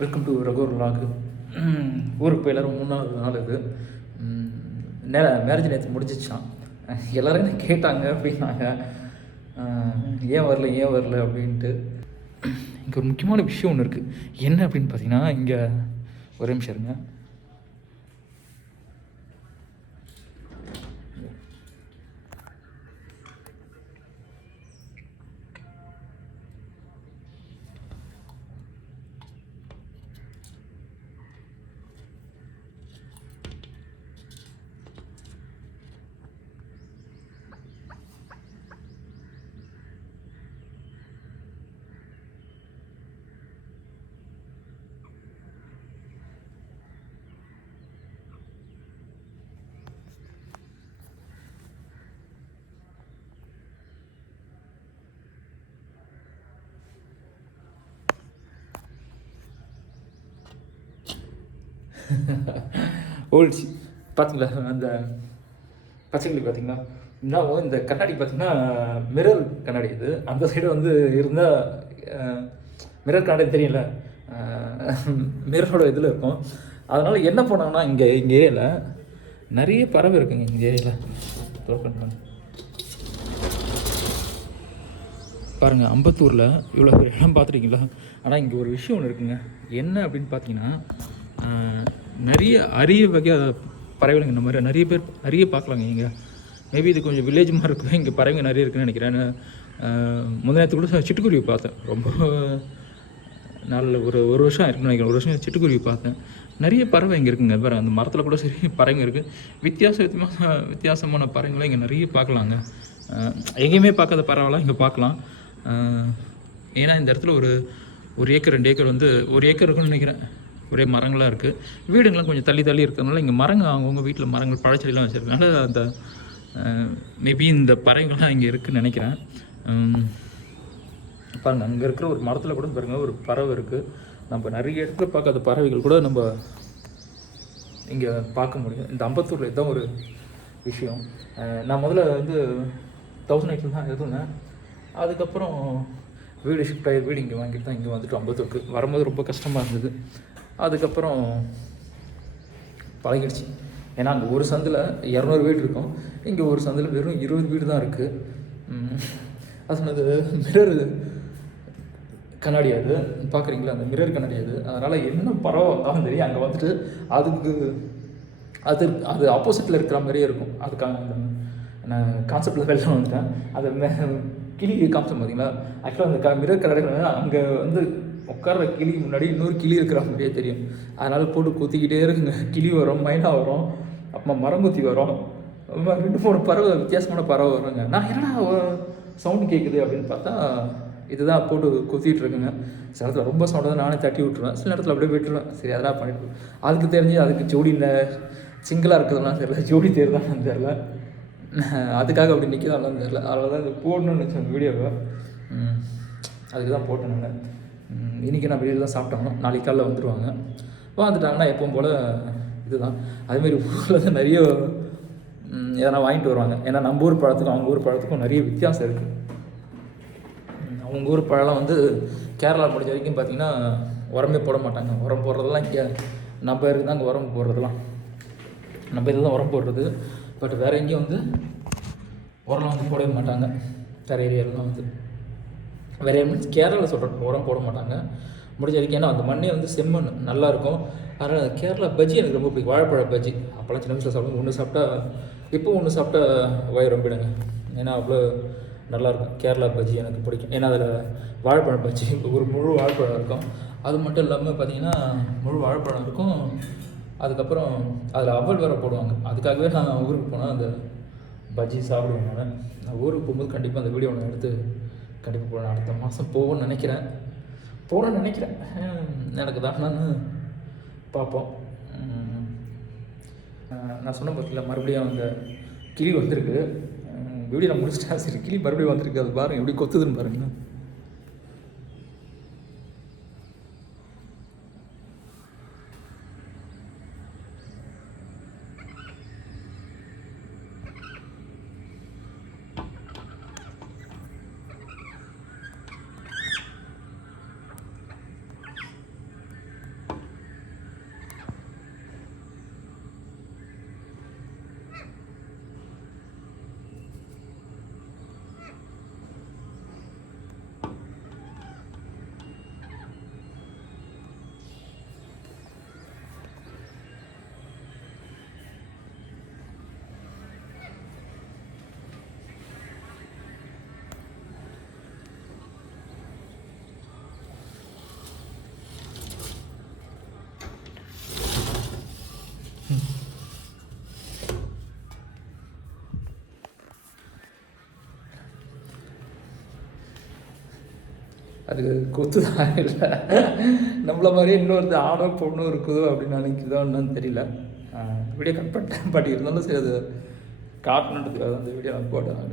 Welcome to ரகூர் vlog. ஊருக்கு போய் எல்லோரும் 3வது நாள் இது. மேரேஜ் நேற்று முடிஞ்சிச்சான். எல்லோரும் என்ன கேட்டாங்க அப்படின்னாங்க, ஏன் வரல அப்படின்ட்டு. இங்கே ஒரு முக்கியமான விஷயம் ஒன்று இருக்குது. என்ன அப்படின்னு பார்த்தீங்கன்னா, இங்கே ஒரே நிமிஷம் இருங்க. ஓல்ட்ஸ் பார்த்தீங்களா, அந்த பச்சைக்கிளி பார்த்தீங்களா? இன்னும் இந்த கண்ணாடி பார்த்தீங்கன்னா மிரர் கண்ணாடி. இது அந்த சைடு வந்து இருந்தால் மிரர் கண்ணாடி தெரியல, மிரரோட இதில் இருக்கும். அதனால் என்ன பண்ணோம்னா, இங்கே ஏரியாவில் நிறைய பறவை இருக்குங்க. இந்த ஏரியாவில் பாருங்கள், அம்பத்தூரில் இவ்வளோ பெரிய இடம் பார்த்துருக்கீங்களா? ஆனால் இங்கே ஒரு விஷயம் ஒன்று இருக்குங்க. என்ன அப்படின்னு பார்த்தீங்கன்னா, நிறைய அரிய வகை பறவைகள் இந்த மாதிரி நிறைய பார்க்கலாங்க. இங்கே மேபி இது கொஞ்சம் வில்லேஜ் மாதிரி இருக்கும். இங்கே பறவைங்க நிறைய இருக்குன்னு நினைக்கிறேன். முந்தினத்து கூட சிட்டுக்குருவி பார்த்தேன். ரொம்ப நாளில் ஒரு வருஷம் இருக்குன்னு நினைக்கிறேன். ஒரு வருஷம் சிட்டுக்குருவி பார்த்தேன். நிறைய பறவை இங்கே இருக்குங்க. வேறு அந்த மரத்தில் கூட சரி பறவைங்க இருக்குது. வித்தியாசமான பறவைங்களாம் இங்கே நிறைய பார்க்கலாங்க. எங்கேயுமே பார்க்காத பறவைலாம் இங்கே பார்க்கலாம். ஏன்னா இந்த இடத்துல ஒரு ஏக்கர் 2 ஏக்கர் வந்து 1 ஏக்கர் இருக்குன்னு நினைக்கிறேன். ஒரே மரங்களாக இருக்குது. வீடுங்கள்லாம் கொஞ்சம் தள்ளி இருக்கிறதுனால இங்கே மரங்கள் அவங்கவுங்க வீட்டில் மரங்கள் பழச்செடிலாம் வச்சுருக்கனால அந்த மேபி இந்த பறவைகள்லாம் இங்கே இருக்குதுன்னு நினைக்கிறேன். பாருங்கள், அங்கே இருக்கிற ஒரு மரத்தில் கூட பாருங்கள் ஒரு பறவை இருக்குது. நம்ம நிறைய இடத்துல பார்க்காத பறவைகள் கூட நம்ம இங்கே பார்க்க முடியும். இந்த அம்பத்தூரில் இதுதான் ஒரு விஷயம். நான் முதல்ல வந்து 1008 தான் இருந்தேன். அதுக்கப்புறம் வீடு ஷிஃப்ட் ஆகி வீடு இங்கே வாங்கிட்டு தான் இங்கே வந்துட்டு அம்பத்தூருக்கு வரும்போது ரொம்ப கஷ்டமாக இருந்தது. அதுக்கப்புறம் பழகிடுச்சு. ஏன்னா அங்கே ஒரு சந்தில் 200 வீடு இருக்கும். இங்கே ஒரு சந்தில் வெறும் 20 வீடு தான் இருக்குது. அது சொன்னது மிரர் கண்ணாடி. அது பார்க்குறீங்களா, அந்த மிரர் கண்ணாடி. அதனால் என்ன பறவை வந்தாலும் தெரியும், அங்கே வந்துட்டு அது ஆப்போசிட்டில் இருக்கிற மாதிரியே இருக்கும். அதுக்கான நான் கான்செப்டில் வெளில வந்துட்டேன். அதை கிளி காமிச்சோம் பார்த்தீங்களா? ஆக்சுவலாக அந்த மிரர் கண்ணாடி அங்கே வந்து உட்கார்ற கிளி முன்னாடி இன்னொரு கிளி இருக்கிற மாதிரியே தெரியும். அதனால் போட்டு குத்திக்கிட்டே இருக்குங்க. கிளி வரும், மைனா வரும், அப்புறமா மரங்குத்தி வரும். 2-3 பறவை வித்தியாசமான பறவை வருங்க. நான் என்னடா சவுண்டு கேட்குது அப்படின்னு பார்த்தா இதுதான் போட்டு குத்திட்டு இருக்குங்க. சில இடத்துல ரொம்ப சவுண்டாக தான் நானே தட்டி விட்டுருவேன். சில இடத்துல அப்படியே விட்டுருவேன். சரி, அதெல்லாம் பண்ணிட்டு அதுக்கு தெரிஞ்சு அதுக்கு ஜோடியில் சிங்கிளாக இருக்கிறதுலாம் தெரியல, ஜோடி தேர்தான்னு தெரில, அதுக்காக அப்படி நிற்கிறதாலாம் தெரில. அதில் தான் இது போடணும்னு வச்சேன் வீடியோவை. அதுக்கு தான் போட்டேன் நான். இன்றைக்கி நான் வெளியில் தான் சாப்பிட்டாங்க. நாளைக்கு காலையில் வந்துட்டாங்கன்னா எப்பவும் போல் இதுதான். அதுமாரி ஊரில் தான் நிறைய எதனா வாங்கிட்டு வருவாங்க. ஏன்னா நம்ம ஊர் பழத்துக்கும் அவங்க ஊர் பழத்துக்கும் நிறைய வித்தியாசம் இருக்குது. அவங்க ஊர் பழம்லாம் வந்து கேரளா முடிஞ்ச வரைக்கும் பார்த்திங்கன்னா உரமே போட மாட்டாங்க. உரம் போடுறதெல்லாம் இங்கே நம்ம இருக்குது தான். அங்கே உரம் போடுறதெல்லாம் நம்ம இதில் தான் உரம் போடுறது. பட் வேறு எங்கேயும் வந்து உரம்லாம் வந்து போடவே மாட்டாங்க. வேறு ஏரியாவிலாம் வந்து வேறு மீன்ஸ் கேரளாவில் சொல்கிறேன், உரம் போட மாட்டாங்க முடிஞ்ச வரைக்கும். ஏன்னா அந்த மண்ணே வந்து செம்மண் நல்லாயிருக்கும். அதனால் கேரளா பஜ்ஜி எனக்கு ரொம்ப பிடிக்கும். வாழைப்பழ பஜ்ஜி அப்போல்லாம் சின்ன வயசில் சாப்பிடுவோம். ஒன்று சாப்பிட்டா இப்போ ஒன்று சாப்பிட்டா வயிறு ரொம்பிடுங்க. ஏன்னா அவ்வளோ நல்லாயிருக்கும். கேரளா பஜ்ஜி எனக்கு பிடிக்கும். ஏன்னா அதில் வாழைப்பழம் பஜ்ஜி ஒரு முழு வாழைப்பழம் இருக்கும். அது மட்டும் இல்லாமல் பார்த்திங்கன்னா முழு வாழைப்பழம் இருக்கும். அதுக்கப்புறம் அதில் அவல் வேறு போடுவாங்க. அதுக்காகவே நான் ஊருக்கு போனால் அந்த பஜ்ஜி சாப்பிடுவேன். நான் ஊருக்கு போகும்போது கண்டிப்பாக அந்த வீடியோ ஒன்று எடுத்து கண்டிப்பாக போகணும். அடுத்த மாதம் போகணும்னு நினைக்கிறேன். எனக்கு தான் நான் பார்ப்போம். நான் சொன்ன பார்த்தீங்களா, மறுபடியும் அந்த கிளி வந்திருக்கு. வீடியோ நான் முடிச்சிட்டேன். சரி, கிளி மறுபடியும் வந்திருக்கு. அது பாருங்கள் எப்படி கொத்துதுன்னு பாருங்கள். அது கொத்து தான் இல்லை, நம்மள மாதிரியே இன்னொரு ஆணோ பொண்ணும் இருக்குதோ அப்படின்னு நினைக்குதோ என்னன்னு தெரியல. வீடியோ கட் பண்ணிட்டேன், பட் இருந்தாலும் சரி அது காட்டணுன்றதுக்காக அந்த வீடியோ நான் போட்டேன்.